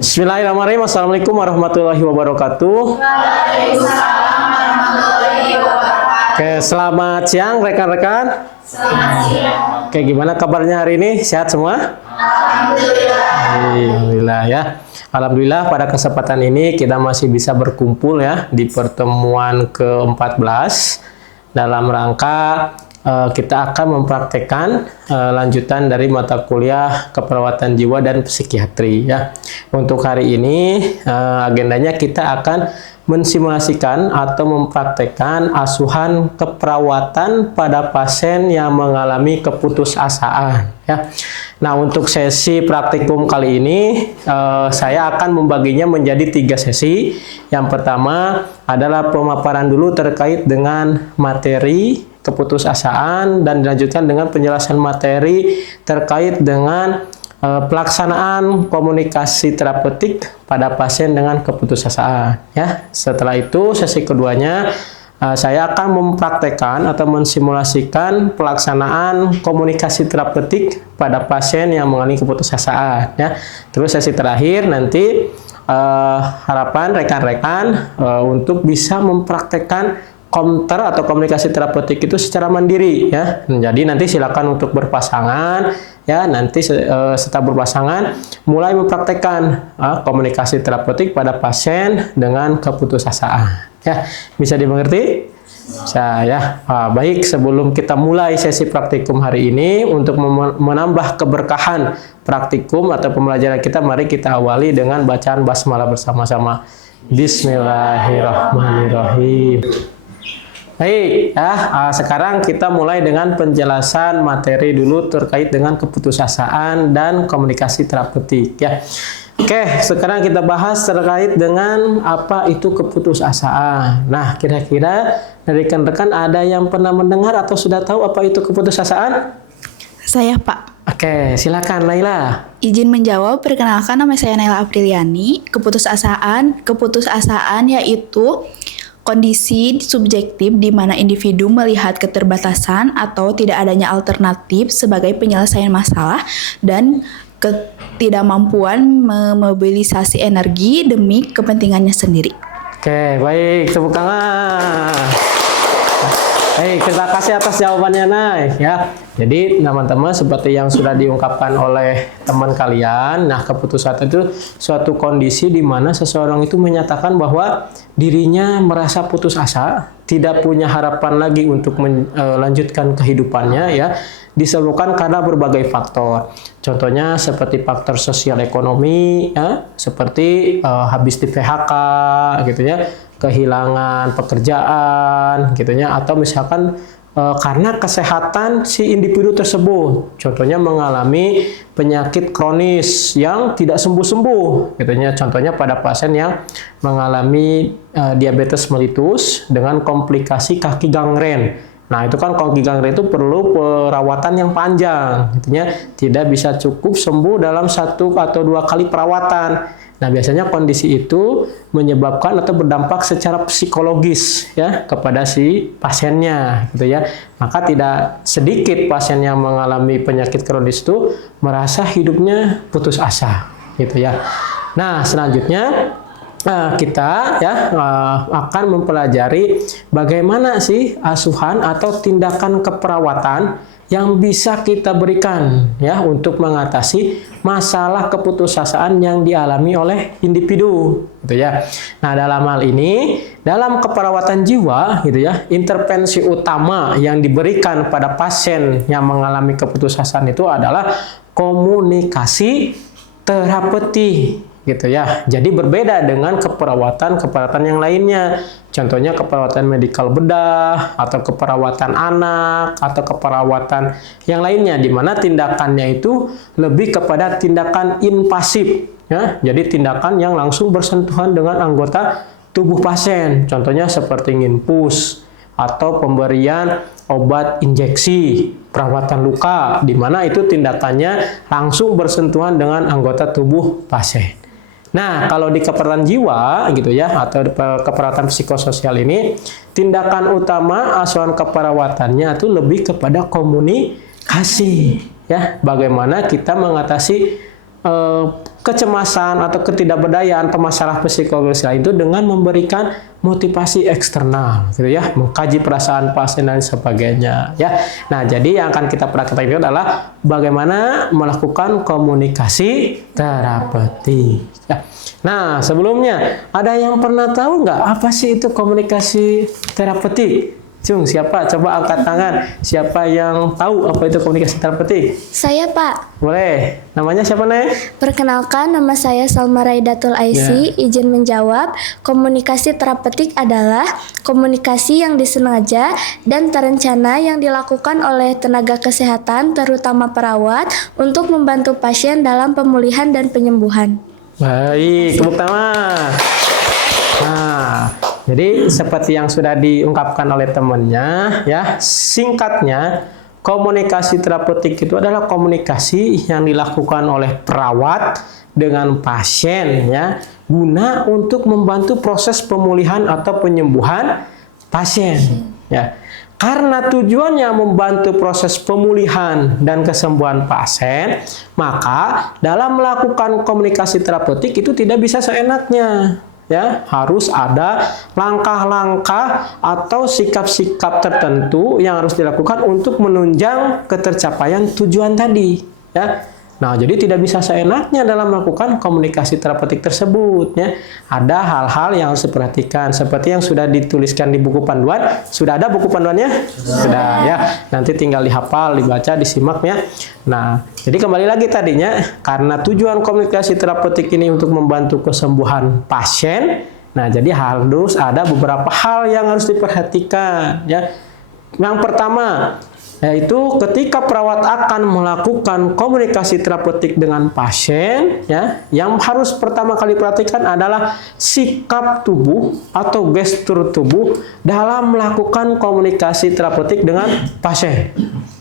Bismillahirrahmanirrahim. Assalamualaikum warahmatullahi wabarakatuh. Waalaikumsalam warahmatullahi wabarakatuh. Oke, selamat siang rekan-rekan. Selamat siang. Oke, gimana kabarnya hari ini? Sehat semua? Alhamdulillah. Alhamdulillah ya. Alhamdulillah pada kesempatan ini kita masih bisa berkumpul ya di pertemuan ke-14 dalam rangka kita akan mempraktekkan lanjutan dari mata kuliah keperawatan jiwa dan psikiatri ya. Untuk hari ini agendanya kita akan mensimulasikan atau mempraktekkan asuhan keperawatan pada pasien yang mengalami keputusasaan ya. Nah, untuk sesi praktikum kali ini saya akan membaginya menjadi 3 sesi. Yang pertama adalah pemaparan dulu terkait dengan materi keputusasaan dan dilanjutkan dengan penjelasan materi terkait dengan pelaksanaan komunikasi terapeutik pada pasien dengan keputusasaan ya. Setelah itu sesi keduanya saya akan mempraktekkan atau mensimulasikan pelaksanaan komunikasi terapeutik pada pasien yang mengalami keputusasaan ya. Terus sesi terakhir nanti harapan rekan-rekan untuk bisa mempraktekkan komter atau komunikasi terapeutik itu secara mandiri ya. Jadi nanti silakan untuk berpasangan ya. Nanti setelah berpasangan mulai mempraktekkan komunikasi terapeutik pada pasien dengan keputusasaan ya. Bisa dimengerti? Bisa ya. Baik, sebelum kita mulai sesi praktikum hari ini, untuk menambah keberkahan praktikum atau pembelajaran kita, mari kita awali dengan bacaan basmalah bersama-sama. Bismillahirrahmanirrahim. Baik, ya, sekarang kita mulai dengan penjelasan materi dulu terkait dengan keputusasaan dan komunikasi terapeutik ya. Oke, sekarang kita bahas terkait dengan apa itu keputusasaan. Nah, kira-kira dari rekan-rekan ada yang pernah mendengar atau sudah tahu apa itu keputusasaan? Saya, Pak. Oke, silakan Naila. Izin menjawab, perkenalkan nama saya Naila Apriliani. Keputusasaan yaitu kondisi subjektif di mana individu melihat keterbatasan atau tidak adanya alternatif sebagai penyelesaian masalah dan ketidakmampuan memobilisasi energi demi kepentingannya sendiri. Oke, baik, tepuk tangan. Baik, terima kasih atas jawabannya, Nay. Ya, jadi teman-teman seperti yang sudah diungkapkan oleh teman kalian, nah keputusasaan itu suatu kondisi di mana seseorang itu menyatakan bahwa dirinya merasa putus asa, tidak punya harapan lagi untuk melanjutkan kehidupannya, ya, disebabkan karena berbagai faktor. Contohnya seperti faktor sosial ekonomi, ya, seperti habis di PHK, gitu ya, kehilangan pekerjaan, gitu ya, atau misalkan karena kesehatan si individu tersebut, contohnya mengalami penyakit kronis yang tidak sembuh-sembuh, gitu ya. Contohnya pada pasien yang mengalami diabetes mellitus dengan komplikasi kaki gangren. Nah, itu kan kaki gangren itu perlu perawatan yang panjang, gitu ya. Tidak bisa cukup sembuh dalam 1 atau 2 kali perawatan. Nah, biasanya kondisi itu menyebabkan atau berdampak secara psikologis ya kepada si pasiennya, gitu ya. Maka tidak sedikit pasien yang mengalami penyakit kronis itu merasa hidupnya putus asa, gitu ya. Nah, selanjutnya kita ya akan mempelajari bagaimana sih asuhan atau tindakan keperawatan yang bisa kita berikan ya untuk mengatasi masalah keputusasaan yang dialami oleh individu, gitu ya. Nah, dalam hal ini, dalam keperawatan jiwa, gitu ya, intervensi utama yang diberikan pada pasien yang mengalami keputusasaan itu adalah komunikasi terapeutik, gitu ya. Jadi berbeda dengan keperawatan yang lainnya. Contohnya keperawatan medikal bedah atau keperawatan anak atau keperawatan yang lainnya di mana tindakannya itu lebih kepada tindakan invasif ya. Jadi tindakan yang langsung bersentuhan dengan anggota tubuh pasien. Contohnya seperti nginfus atau pemberian obat injeksi, perawatan luka di mana itu tindakannya langsung bersentuhan dengan anggota tubuh pasien. Nah, kalau di keperawatan jiwa gitu ya atau keperawatan psikososial ini, tindakan utama asuhan keperawatannya itu lebih kepada komunikasi ya. Bagaimana kita mengatasi kecemasan atau ketidakberdayaan atau masalah psikologis itu dengan memberikan motivasi eksternal, gitu ya, mengkaji perasaan pasien dan sebagainya, ya. Nah, jadi yang akan kita praktekkan itu adalah bagaimana melakukan komunikasi terapeutik. Ya. Nah, sebelumnya ada yang pernah tahu nggak apa sih itu komunikasi terapeutik? Cung, siapa? Coba angkat tangan. Siapa yang tahu apa itu komunikasi terapeutik? Saya, Pak. Boleh. Namanya siapa, Nek? Perkenalkan, nama saya Salma Raidatul Aisy. Izin menjawab, komunikasi terapeutik adalah komunikasi yang disengaja dan terencana yang dilakukan oleh tenaga kesehatan, terutama perawat, untuk membantu pasien dalam pemulihan dan penyembuhan. Baik, tepuk tangan. Nah, jadi seperti yang sudah diungkapkan oleh temannya, ya, singkatnya komunikasi terapeutik itu adalah komunikasi yang dilakukan oleh perawat dengan pasien, ya, guna untuk membantu proses pemulihan atau penyembuhan pasien, ya. Karena tujuannya membantu proses pemulihan dan kesembuhan pasien, maka dalam melakukan komunikasi terapeutik itu tidak bisa seenaknya. Ya, harus ada langkah-langkah atau sikap-sikap tertentu yang harus dilakukan untuk menunjang ketercapaian tujuan tadi, ya. Nah, jadi tidak bisa seenaknya dalam melakukan komunikasi terapeutik tersebut, ya. Ada hal-hal yang harus diperhatikan seperti yang sudah dituliskan di buku panduan. Sudah ada buku panduannya? Sudah, ya. Nanti tinggal dihafal, dibaca, disimak, ya. Nah, jadi kembali lagi tadinya, karena tujuan komunikasi terapeutik ini untuk membantu kesembuhan pasien, nah jadi harus ada beberapa hal yang harus diperhatikan, ya. Yang pertama, yaitu ketika perawat akan melakukan komunikasi terapeutik dengan pasien, ya, yang harus pertama kali perhatikan adalah sikap tubuh atau gestur tubuh dalam melakukan komunikasi terapeutik dengan pasien.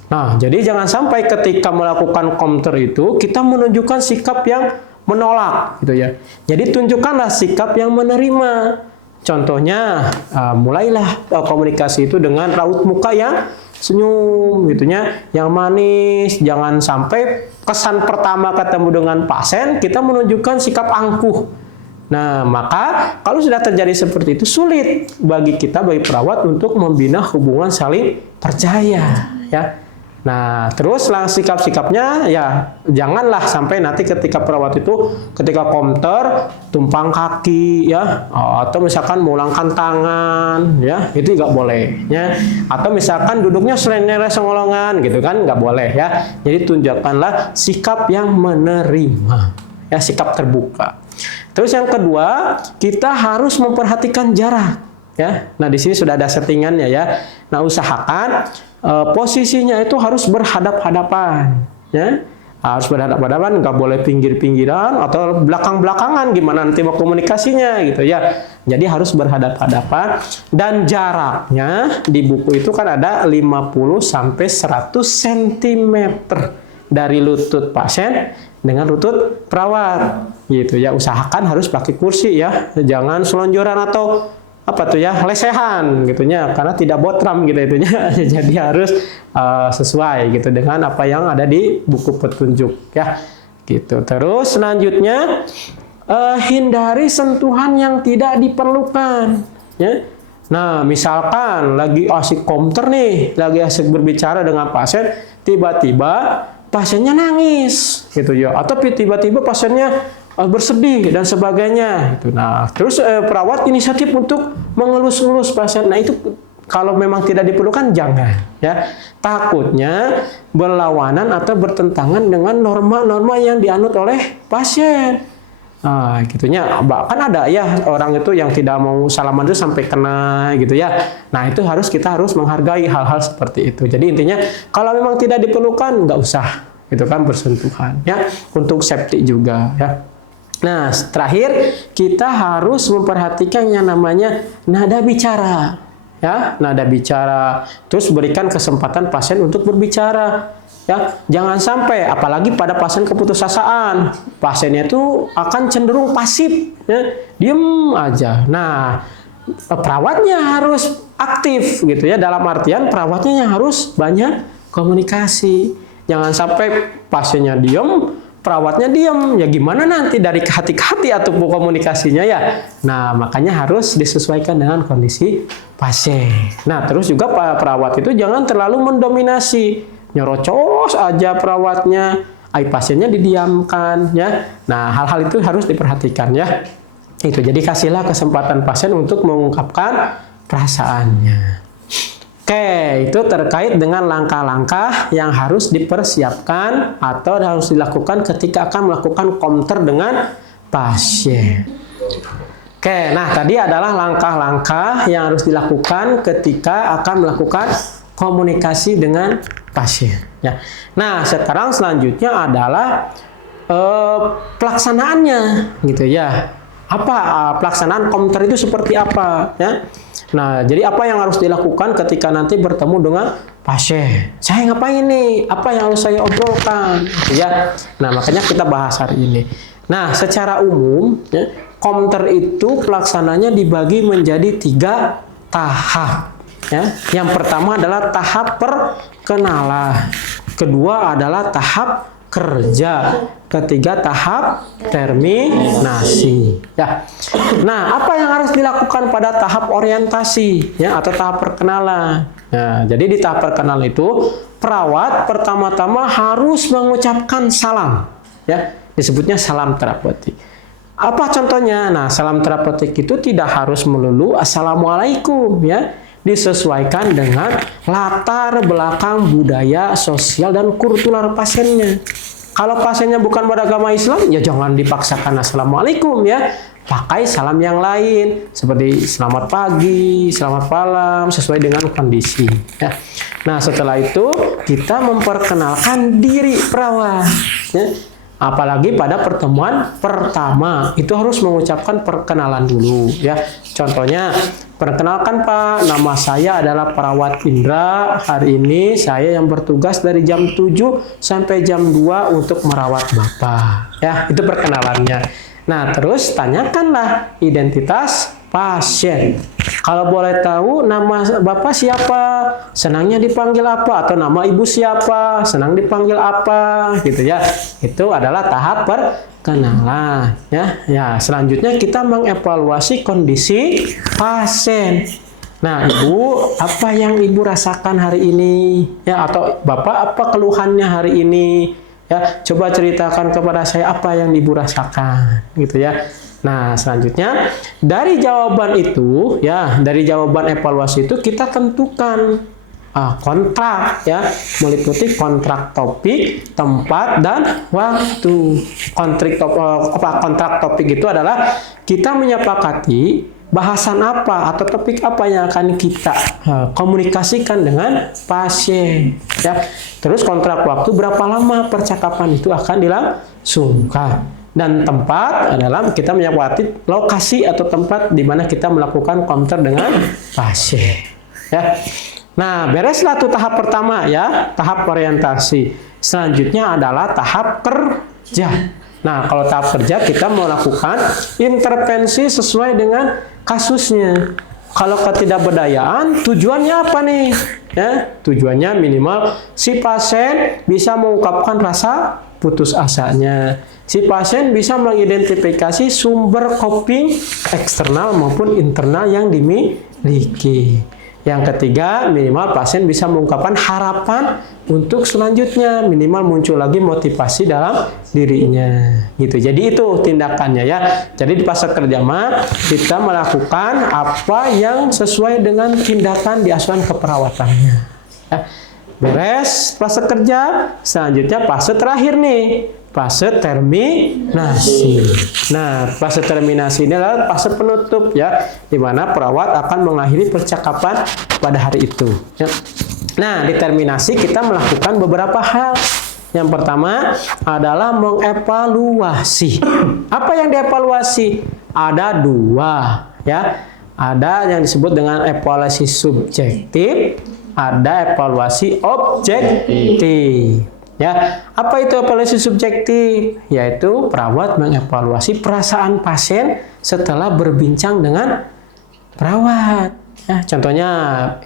Nah, jadi jangan sampai ketika melakukan counter itu kita menunjukkan sikap yang menolak, gitu ya. Jadi tunjukkanlah sikap yang menerima. Contohnya, mulailah komunikasi itu dengan raut muka yang senyum, gitunya, yang manis. Jangan sampai kesan pertama ketemu dengan pasien kita menunjukkan sikap angkuh. Nah, maka kalau sudah terjadi seperti itu, sulit bagi kita, bagi perawat untuk membina hubungan saling percaya, ya. Nah, terus sikap-sikapnya, ya, janganlah sampai nanti ketika perawat itu ketika counter tumpang kaki, ya, atau misalkan mengulangkan tangan, ya, itu nggak boleh, ya. Atau misalkan duduknya selengolongan, gitu kan, nggak boleh, ya. Jadi tunjukkanlah sikap yang menerima, ya, sikap terbuka. Terus yang kedua, kita harus memperhatikan jarak, ya. Nah, di sini sudah ada settingannya, ya. Nah, usahakan posisinya itu harus berhadap-hadapan, ya. Harus berhadap-hadapan, nggak boleh pinggir-pinggiran atau belakang-belakangan, gimana nanti mau komunikasinya, gitu ya. Jadi harus berhadap-hadapan, dan jaraknya di buku itu kan ada 50 sampai 100 cm dari lutut pasien dengan lutut perawat, gitu ya. Usahakan harus pakai kursi, ya. Jangan selonjoran atau apa tuh, ya, lesehan, gitunya, karena tidak botram gitu itunya. Jadi harus sesuai gitu dengan apa yang ada di buku petunjuk, ya, gitu. Terus selanjutnya, hindari sentuhan yang tidak diperlukan, ya. Nah, misalkan lagi asik counter nih, lagi asik berbicara dengan pasien, tiba-tiba pasiennya nangis, gitu ya, atau tiba-tiba pasiennya bersedih dan sebagainya, gitu. Nah, terus perawat inisiatif untuk mengelus-elus pasien. Nah, itu kalau memang tidak diperlukan jangan, ya. Takutnya berlawanan atau bertentangan dengan norma-norma yang dianut oleh pasien. Nah, gitunya. Bahkan ada, ya, orang itu yang tidak mau salaman itu sampai kena, gitu ya. Nah, itu kita harus menghargai hal-hal seperti itu. Jadi intinya kalau memang tidak diperlukan nggak usah, gitu kan, bersentuhan, ya, untuk safety juga, ya. Nah, terakhir kita harus memperhatikan yang namanya nada bicara, ya, nada bicara. Terus berikan kesempatan pasien untuk berbicara, ya. Jangan sampai, apalagi pada pasien keputusasaan, pasiennya itu akan cenderung pasif, ya, diem aja. Nah, perawatnya harus aktif, gitu ya. Dalam artian perawatnya yang harus banyak komunikasi. Jangan sampai pasiennya diem, perawatnya diam, ya gimana nanti dari hati ke hati atau komunikasinya ya. Nah, makanya harus disesuaikan dengan kondisi pasien. Nah, terus juga perawat itu jangan terlalu mendominasi, nyerocos aja perawatnya, pasiennya didiamkan ya. Nah, hal-hal itu harus diperhatikan ya. Itu jadi kasihlah kesempatan pasien untuk mengungkapkan perasaannya. Oke, itu terkait dengan langkah-langkah yang harus dipersiapkan atau harus dilakukan ketika akan melakukan counter dengan pasien. Oke, nah tadi adalah langkah-langkah yang harus dilakukan ketika akan melakukan komunikasi dengan pasien. Ya. Nah, sekarang selanjutnya adalah pelaksanaannya, gitu ya. Apa pelaksanaan counter itu seperti apa? Ya. Nah, jadi apa yang harus dilakukan ketika nanti bertemu dengan pasien? Saya ngapain nih? Apa yang harus saya obrolkan? Ya. Nah, makanya kita bahas hari ini. Nah, secara umum, ya, counter itu pelaksananya dibagi menjadi 3 tahap. Ya. Yang pertama adalah tahap perkenalan. Kedua adalah tahap kerja. Ketiga tahap terminasi. Ya. Nah, apa yang harus dilakukan pada tahap orientasi ya atau tahap perkenalan? Nah, jadi di tahap perkenalan itu perawat pertama-tama harus mengucapkan salam. Ya, disebutnya salam terapeutik. Apa contohnya? Nah, salam terapeutik itu tidak harus melulu assalamualaikum ya. Disesuaikan dengan latar belakang budaya, sosial, dan kultural pasiennya. Kalau pasiennya bukan beragama Islam, ya jangan dipaksakan assalamualaikum ya. Pakai salam yang lain, seperti selamat pagi, selamat malam, sesuai dengan kondisi. Ya. Nah, setelah itu kita memperkenalkan diri perawat. Ya. Apalagi pada pertemuan pertama, itu harus mengucapkan perkenalan dulu. Ya. Contohnya, perkenalkan Pak, nama saya adalah Perawat Indra. Hari ini saya yang bertugas dari jam 7 sampai jam 2 untuk merawat Bapak. Ya, itu perkenalannya. Nah, terus tanyakanlah identitas pasien. Kalau boleh tahu nama Bapak siapa? Senangnya dipanggil apa? Atau nama Ibu siapa? Senang dipanggil apa? Gitu ya. Itu adalah tahap perkenalan ya. Ya, selanjutnya kita mengevaluasi kondisi pasien. Nah, Ibu, apa yang Ibu rasakan hari ini? Ya, atau Bapak apa keluhannya hari ini? Ya, coba ceritakan kepada saya apa yang Ibu rasakan, gitu ya. Nah, selanjutnya dari jawaban itu, ya, dari jawaban evaluasi itu kita tentukan kontrak, ya, meliputi kontrak topik, tempat, dan waktu. Kontrak topik itu adalah kita menyepakati bahasan apa atau topik apa yang akan kita komunikasikan dengan pasien. Ya. Terus kontrak waktu berapa lama percakapan itu akan dilangsungkan. Dan tempat adalah kita menyepakati lokasi atau tempat di mana kita melakukan counter dengan pasien. Ya. Nah, bereslah tuh tahap pertama ya, tahap orientasi. Selanjutnya adalah tahap kerja. Nah, kalau tahap kerja kita melakukan intervensi sesuai dengan kasusnya. Kalau ketidakberdayaan, tujuannya apa nih? Ya, tujuannya minimal si pasien bisa mengungkapkan rasa putus asanya. Si pasien bisa mengidentifikasi sumber coping eksternal maupun internal yang dimiliki. Yang ketiga, minimal pasien bisa mengungkapkan harapan untuk selanjutnya, minimal muncul lagi motivasi dalam dirinya. Gitu. Jadi itu tindakannya ya. Jadi di fase kerja mah kita melakukan apa yang sesuai dengan tindakan di asuhan keperawatannya. Ya. Beres fase kerja, selanjutnya fase terakhir nih, fase terminasi. Nah, fase terminasi ini adalah fase penutup ya, di mana perawat akan mengakhiri percakapan pada hari itu. Ya. Nah, di terminasi kita melakukan beberapa hal. Yang pertama adalah mengevaluasi. Apa yang dievaluasi? Ada 2 ya. Ada yang disebut dengan evaluasi subjektif, ada evaluasi objektif. Ya, apa itu evaluasi subjektif? Yaitu perawat mengevaluasi perasaan pasien setelah berbincang dengan perawat. Ya, contohnya,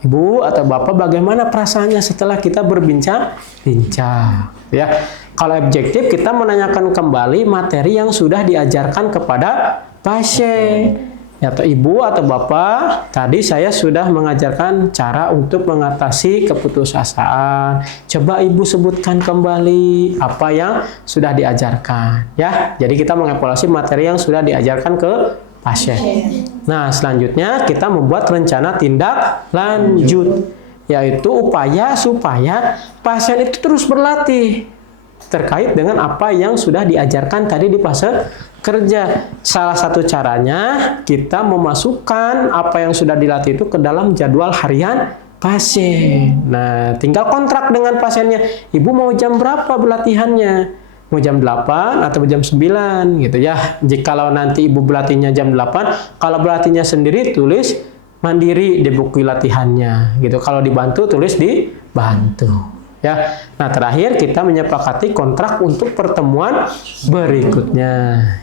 Ibu atau Bapak bagaimana perasaannya setelah kita berbincang-bincang? Ya, Kalau objektif kita menanyakan kembali materi yang sudah diajarkan kepada pasien. Atau ibu atau bapak, tadi saya sudah mengajarkan cara untuk mengatasi keputusasaan. Coba ibu sebutkan kembali apa yang sudah diajarkan, ya. Jadi kita mengevaluasi materi yang sudah diajarkan ke pasien. Nah, selanjutnya kita membuat rencana tindak lanjut, yaitu upaya supaya pasien itu terus berlatih terkait dengan apa yang sudah diajarkan tadi di fase kerja. Salah satu caranya kita memasukkan apa yang sudah dilatih itu ke dalam jadwal harian pasien. Nah, tinggal kontrak dengan pasiennya. Ibu mau jam berapa berlatihannya? Mau jam 8 atau jam 9 gitu ya. Jikalau nanti ibu berlatihnya jam 8, kalau berlatihnya sendiri tulis mandiri di buku latihannya gitu. Kalau dibantu tulis dibantu. Ya, nah terakhir kita menyepakati kontrak untuk pertemuan berikutnya,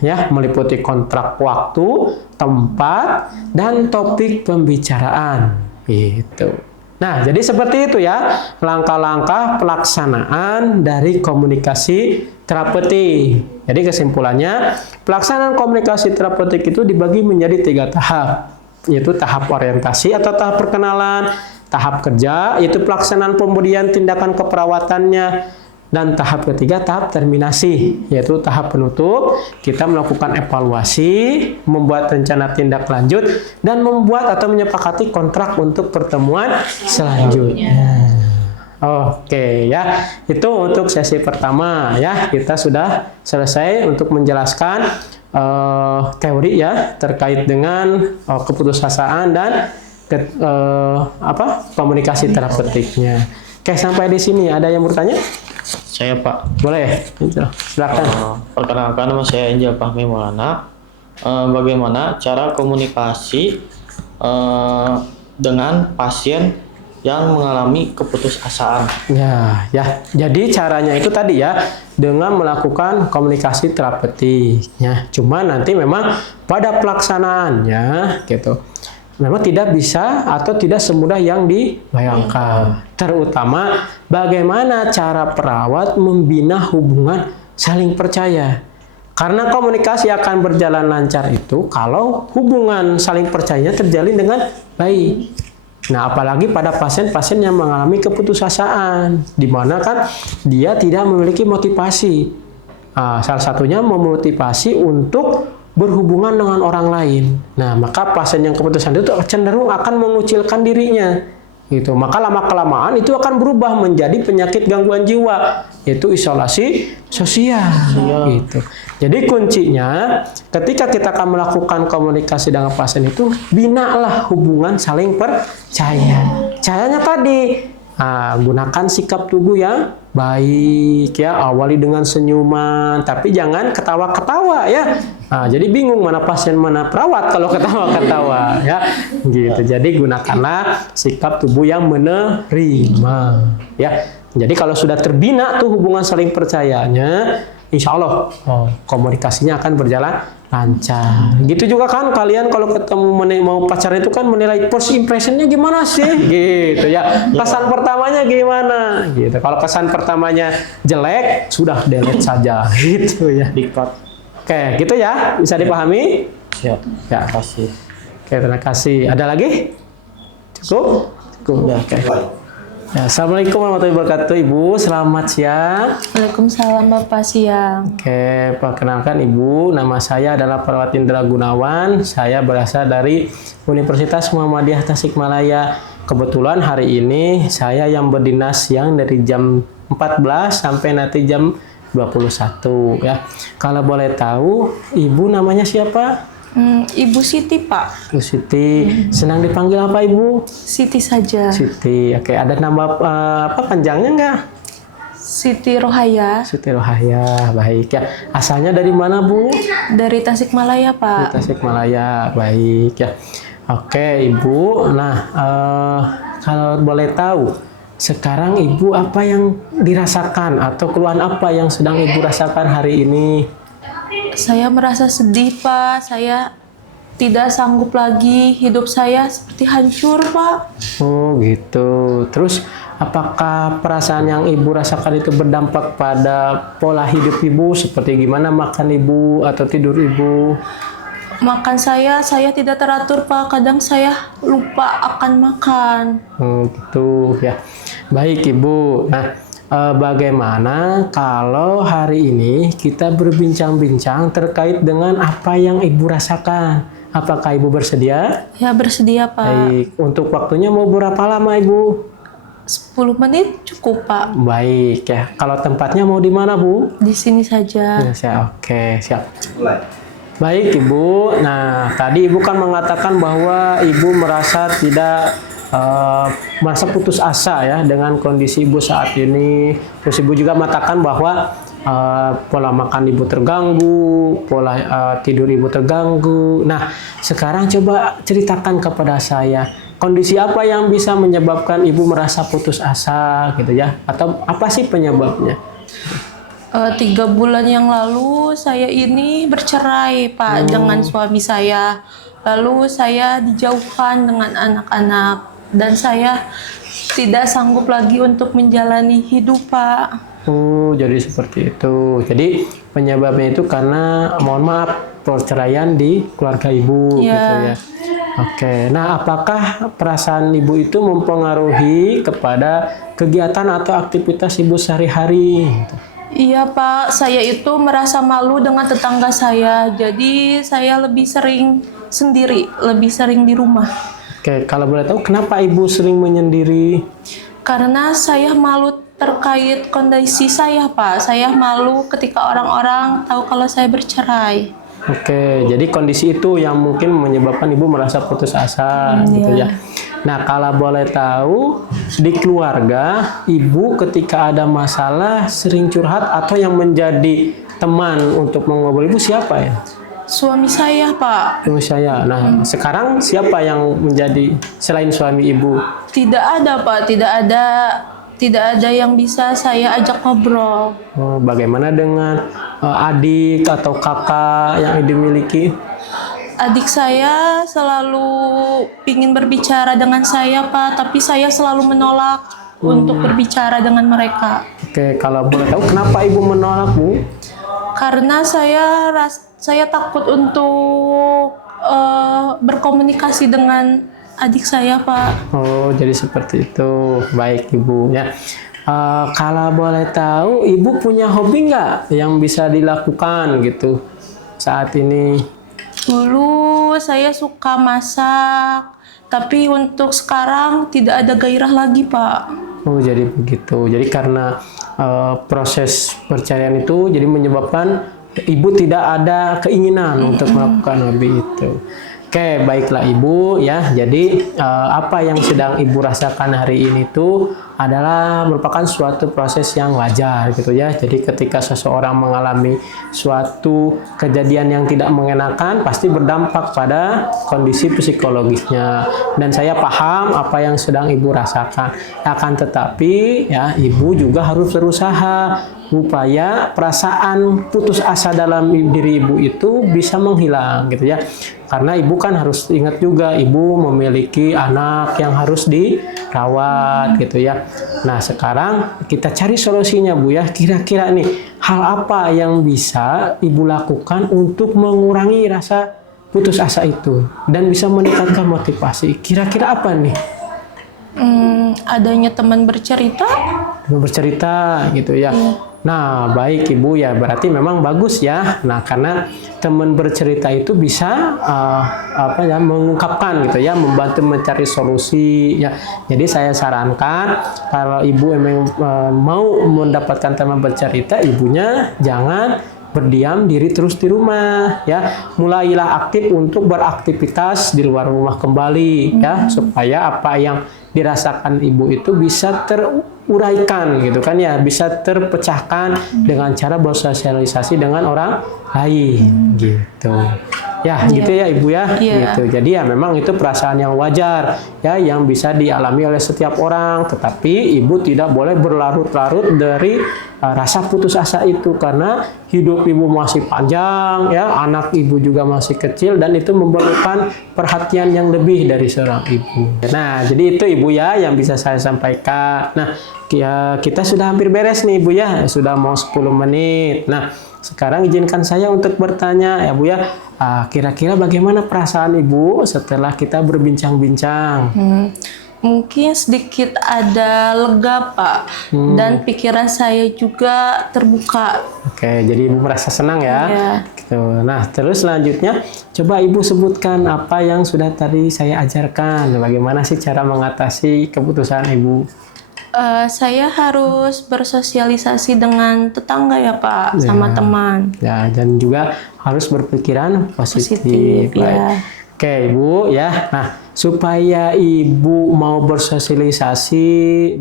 ya, meliputi kontrak waktu, tempat, dan topik pembicaraan, gitu. Nah, jadi seperti itu ya, langkah-langkah pelaksanaan dari komunikasi terapeutik. Jadi kesimpulannya, pelaksanaan komunikasi terapeutik itu dibagi menjadi 3 tahap, yaitu tahap orientasi atau tahap perkenalan, tahap kerja, yaitu pelaksanaan pemberian tindakan keperawatannya, dan tahap ketiga, tahap terminasi, yaitu tahap penutup. Kita melakukan evaluasi, membuat rencana tindak lanjut, dan membuat atau menyepakati kontrak untuk pertemuan selanjutnya. Oke ya, itu untuk sesi pertama ya. Kita sudah selesai untuk menjelaskan teori ya terkait dengan keputusasaan dan komunikasi terapeutiknya. Oke, sampai di sini ada yang bertanya? Saya Pak. Boleh, silakan. Perkenalkan, nama saya Angel Fahmi Maulana. Bagaimana cara komunikasi dengan pasien yang mengalami keputusasaan? Ya. Jadi caranya itu tadi ya, dengan melakukan komunikasi terapeutik. Ya, cuma nanti memang pada pelaksanaannya, gitu, memang tidak bisa atau tidak semudah yang dibayangkan. Terutama bagaimana cara perawat membina hubungan saling percaya. Karena komunikasi akan berjalan lancar itu kalau hubungan saling percayanya terjalin dengan baik. Nah, apalagi pada pasien-pasien yang mengalami keputusasaan, di mana kan dia tidak memiliki motivasi. Salah satunya memotivasi untuk berhubungan dengan orang lain. Nah, maka pasien yang keputusan itu cenderung akan mengucilkan dirinya. Gitu. Maka lama-kelamaan itu akan berubah menjadi penyakit gangguan jiwa, yaitu isolasi sosial. Gitu. Jadi kuncinya ketika kita akan melakukan komunikasi dengan pasien itu, binalah hubungan saling percaya. Caranya tadi, gunakan sikap tubuh yang baik ya, awali dengan senyuman, tapi jangan ketawa-ketawa ya. Jadi bingung mana pasien mana perawat kalau ketawa-ketawa ya. Gitu. Jadi gunakanlah sikap tubuh yang menerima ya. Jadi kalau sudah terbina tuh hubungan saling percayanya, insya Allah komunikasinya akan berjalan lancar. Gitu juga kan kalian kalau ketemu mau pacaran itu kan menilai first impressionnya gimana sih, gitu ya. Kesan pertamanya gimana, gitu. Kalau kesan pertamanya jelek, sudah delete saja, gitu ya. Di-cut. Oke, gitu ya, bisa dipahami? Siap. Ya. Terima kasih. Oke, terima kasih. Ada lagi? Cukup? Cukup. Oke. Ya, Assalamualaikum warahmatullahi wabarakatuh, Ibu. Selamat siang. Waalaikumsalam Bapak, siang. Oke, perkenalkan Ibu, nama saya adalah Perawat Indra Gunawan. Saya berasal dari Universitas Muhammadiyah Tasikmalaya. Kebetulan hari ini saya yang berdinas siang dari jam 14 sampai nanti jam 21 ya. Kalau boleh tahu, Ibu namanya siapa? Ibu Siti, Pak. Bu Siti. Senang dipanggil apa, Ibu? Siti saja. Siti. Oke, ada nama apa panjangnya nggak? Siti Rohaya. Siti Rohaya, baik ya. Asalnya dari mana, Bu? Dari Tasikmalaya, Pak. Tasikmalaya, baik ya. Oke, Ibu. Nah, kalau boleh tahu, sekarang Ibu apa yang dirasakan atau keluhan apa yang sedang Ibu rasakan hari ini? Saya merasa sedih, Pak. Saya tidak sanggup lagi. Hidup saya seperti hancur, Pak. Oh, gitu. Terus apakah perasaan yang ibu rasakan itu berdampak pada pola hidup ibu, seperti gimana makan ibu atau tidur ibu? Makan saya tidak teratur Pak. Kadang saya lupa akan makan. Gitu ya. Baik ibu. Nah, bagaimana kalau hari ini kita berbincang-bincang terkait dengan apa yang ibu rasakan? Apakah ibu bersedia? Ya bersedia Pak. Baik. Untuk waktunya mau berapa lama ibu? 10 menit cukup Pak. Baik ya. Kalau tempatnya mau di mana bu? Di sini saja. Ya, oke, siap. Baik ibu. Nah, tadi ibu kan mengatakan bahwa ibu merasa tidak merasa putus asa ya dengan kondisi ibu saat ini. Terus ibu juga mengatakan bahwa pola makan ibu terganggu, pola tidur ibu terganggu. Nah, sekarang coba ceritakan kepada saya, kondisi apa yang bisa menyebabkan ibu merasa putus asa gitu ya? Atau apa sih penyebabnya? 3 bulan yang lalu saya ini bercerai Pak dengan suami saya. Lalu saya dijauhkan dengan anak-anak dan saya tidak sanggup lagi untuk menjalani hidup Pak. Jadi seperti itu. Jadi penyebabnya itu karena, mohon maaf, perceraian di keluarga ibu gitu ya. Oke. Nah, apakah perasaan ibu itu mempengaruhi kepada kegiatan atau aktivitas ibu sehari-hari? Iya Pak, saya itu merasa malu dengan tetangga saya. Jadi saya lebih sering sendiri, lebih sering di rumah. Oke, kalau boleh tahu kenapa ibu sering menyendiri? Karena saya malu terkait kondisi saya Pak. Saya malu ketika orang-orang tahu kalau saya bercerai. Oke, jadi kondisi itu yang mungkin menyebabkan ibu merasa putus asa gitu ya. Nah, kalau boleh tahu, di keluarga ibu ketika ada masalah sering curhat atau yang menjadi teman untuk mengobrol ibu siapa ya? Suami saya Pak. Suami saya. Nah, sekarang siapa yang menjadi selain suami ibu? Tidak ada Pak, tidak ada yang bisa saya ajak ngobrol. Bagaimana dengan adik atau kakak yang dimiliki? Adik saya selalu ingin berbicara dengan saya Pak, tapi saya selalu menolak untuk berbicara dengan mereka. Oke, kalau boleh tahu kenapa ibu menolak bu? Karena saya takut untuk berkomunikasi dengan adik saya Pak. Jadi seperti itu. Baik ibu ya. Kalau boleh tahu, ibu punya hobi nggak yang bisa dilakukan gitu saat ini? Dulu saya suka masak, tapi untuk sekarang tidak ada gairah lagi Pak. Jadi begitu. Jadi karena proses perceraian itu jadi menyebabkan ibu tidak ada keinginan untuk melakukan hobi itu. Oke, baiklah ibu ya. Jadi apa yang sedang ibu rasakan hari ini itu adalah merupakan suatu proses yang wajar gitu ya. Jadi ketika seseorang mengalami suatu kejadian yang tidak mengenakan pasti berdampak pada kondisi psikologisnya. Dan saya paham apa yang sedang ibu rasakan. Akan tetapi ya ibu juga harus berusaha upaya perasaan putus asa dalam diri ibu itu bisa menghilang gitu ya. Karena ibu kan harus ingat juga ibu memiliki anak yang harus dirawat gitu ya. Nah, sekarang kita cari solusinya Bu ya. Kira-kira nih hal apa yang bisa ibu lakukan untuk mengurangi rasa putus asa itu dan bisa meningkatkan motivasi. Kira-kira apa nih? Adanya teman bercerita. Teman bercerita gitu ya. Nah, baik Ibu ya, berarti memang bagus ya. Nah, karena teman bercerita itu bisa mengungkapkan gitu ya, membantu mencari solusi ya. Jadi saya sarankan kalau Ibu memang mau mendapatkan teman bercerita, ibunya jangan berdiam diri terus di rumah ya. Mulailah aktif untuk beraktivitas di luar rumah kembali ya, supaya apa yang dirasakan ibu itu bisa teruraikan gitu kan ya, bisa terpecahkan dengan cara bersosialisasi dengan orang lain gitu. Ya, gitu ya Ibu ya. Iya. Gitu. Jadi ya memang itu perasaan yang wajar ya yang bisa dialami oleh setiap orang, tetapi Ibu tidak boleh berlarut-larut dari rasa putus asa itu karena hidup Ibu masih panjang ya, anak Ibu juga masih kecil dan itu memerlukan perhatian yang lebih dari seorang ibu. Nah, jadi itu Ibu ya yang bisa saya sampaikan. Nah, kita sudah hampir beres nih Ibu ya, sudah mau 10 menit. Nah, sekarang izinkan saya untuk bertanya ya Bu ya, kira-kira bagaimana perasaan Ibu setelah kita berbincang-bincang? Mungkin sedikit ada lega Pak, dan pikiran saya juga terbuka. Oke, jadi Ibu merasa senang ya? Iya. Gitu. Nah, terus selanjutnya coba Ibu sebutkan apa yang sudah tadi saya ajarkan. Bagaimana sih cara mengatasi keputusan Ibu? Saya harus bersosialisasi dengan tetangga ya Pak, sama teman. Ya, dan juga harus berpikiran positif. Positif, Baik. ya. Oke, Ibu ya. Nah, supaya Ibu mau bersosialisasi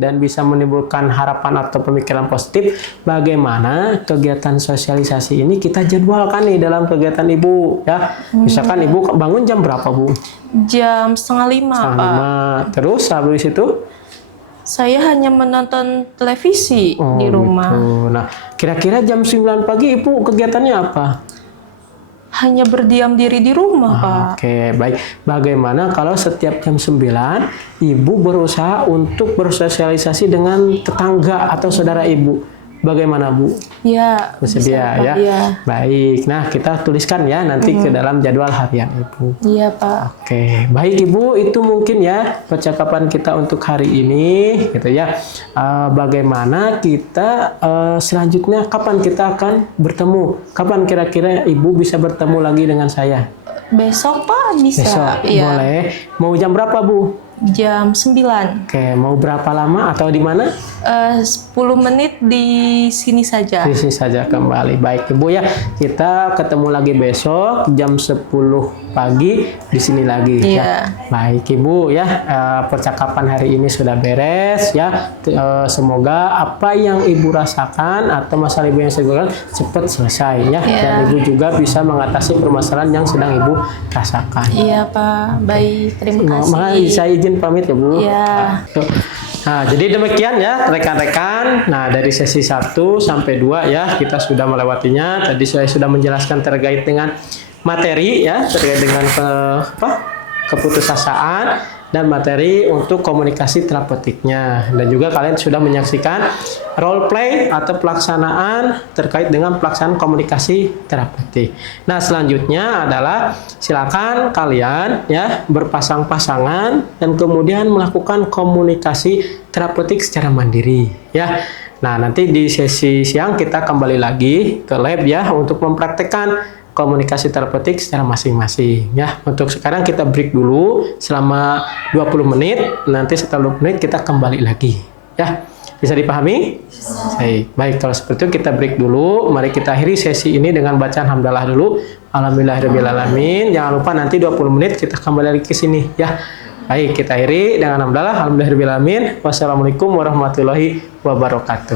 dan bisa menimbulkan harapan atau pemikiran positif, bagaimana kegiatan sosialisasi ini kita jadwalkan nih dalam kegiatan Ibu ya. Misalkan Ibu bangun jam berapa, Bu? Jam 4:30 Pak. 5. Terus habis itu Saya hanya menonton televisi di rumah. gitu. Nah, kira-kira jam 9 pagi Ibu kegiatannya apa? Hanya berdiam diri di rumah Pak. Oke, baik. Bagaimana kalau setiap jam 9 Ibu berusaha untuk bersosialisasi dengan tetangga atau saudara Ibu? Bagaimana Bu? Ya, Bersedia bisa, Pak. ya? Iya. Baik. Nah, kita tuliskan ya nanti ke dalam jadwal harian Ibu. Iya Pak. Oke, baik Ibu, itu mungkin ya percakapan kita untuk hari ini, gitu ya. Bagaimana kita selanjutnya, kapan kita akan bertemu? Kapan kira-kira Ibu bisa bertemu lagi dengan saya? Besok Pak bisa. Besok, Iya. boleh. Mau jam berapa Bu? Jam 9. Oke, mau berapa lama atau di mana? 10 menit di sini saja. Di sini saja kembali. Baik Ibu ya, kita ketemu lagi besok jam 10 pagi di sini lagi. Iya. Ya. Baik Ibu ya, percakapan hari ini sudah beres ya. Semoga apa yang Ibu rasakan atau masalah Ibu yang sedang cepat selesai ya. Iya. Dan Ibu juga bisa mengatasi permasalahan yang sedang Ibu rasakan. Iya Pak. Baik, terima Makasih, kasih. saya izin pamit ya Bu. Iya. Nah, jadi demikian ya rekan-rekan. Nah, dari sesi 1 sampai 2 ya kita sudah melewatinya. Tadi saya sudah menjelaskan terkait dengan materi ya, terkait dengan keputusasaan dan materi untuk komunikasi terapeutiknya. Dan juga kalian sudah menyaksikan role play atau pelaksanaan terkait dengan pelaksanaan komunikasi terapeutik. Nah, selanjutnya adalah silakan kalian ya berpasang-pasangan dan kemudian melakukan komunikasi terapeutik secara mandiri ya. Nah, nanti di sesi siang kita kembali lagi ke lab ya untuk mempraktekkan komunikasi terapeutik secara masing-masing ya. Untuk sekarang kita break dulu selama 20 menit. Nanti setelah 20 menit kita kembali lagi ya. Bisa dipahami? Baik, kalau seperti itu kita break dulu. Mari kita akhiri sesi ini dengan bacaan hamdalah dulu. Alhamdulillahirrahmanirrahim. Jangan lupa nanti 20 menit kita kembali lagi ke sini ya. Baik, kita akhiri dengan hamdalah. Alhamdulillahirrahmanirrahim. Wassalamualaikum warahmatullahi wabarakatuh.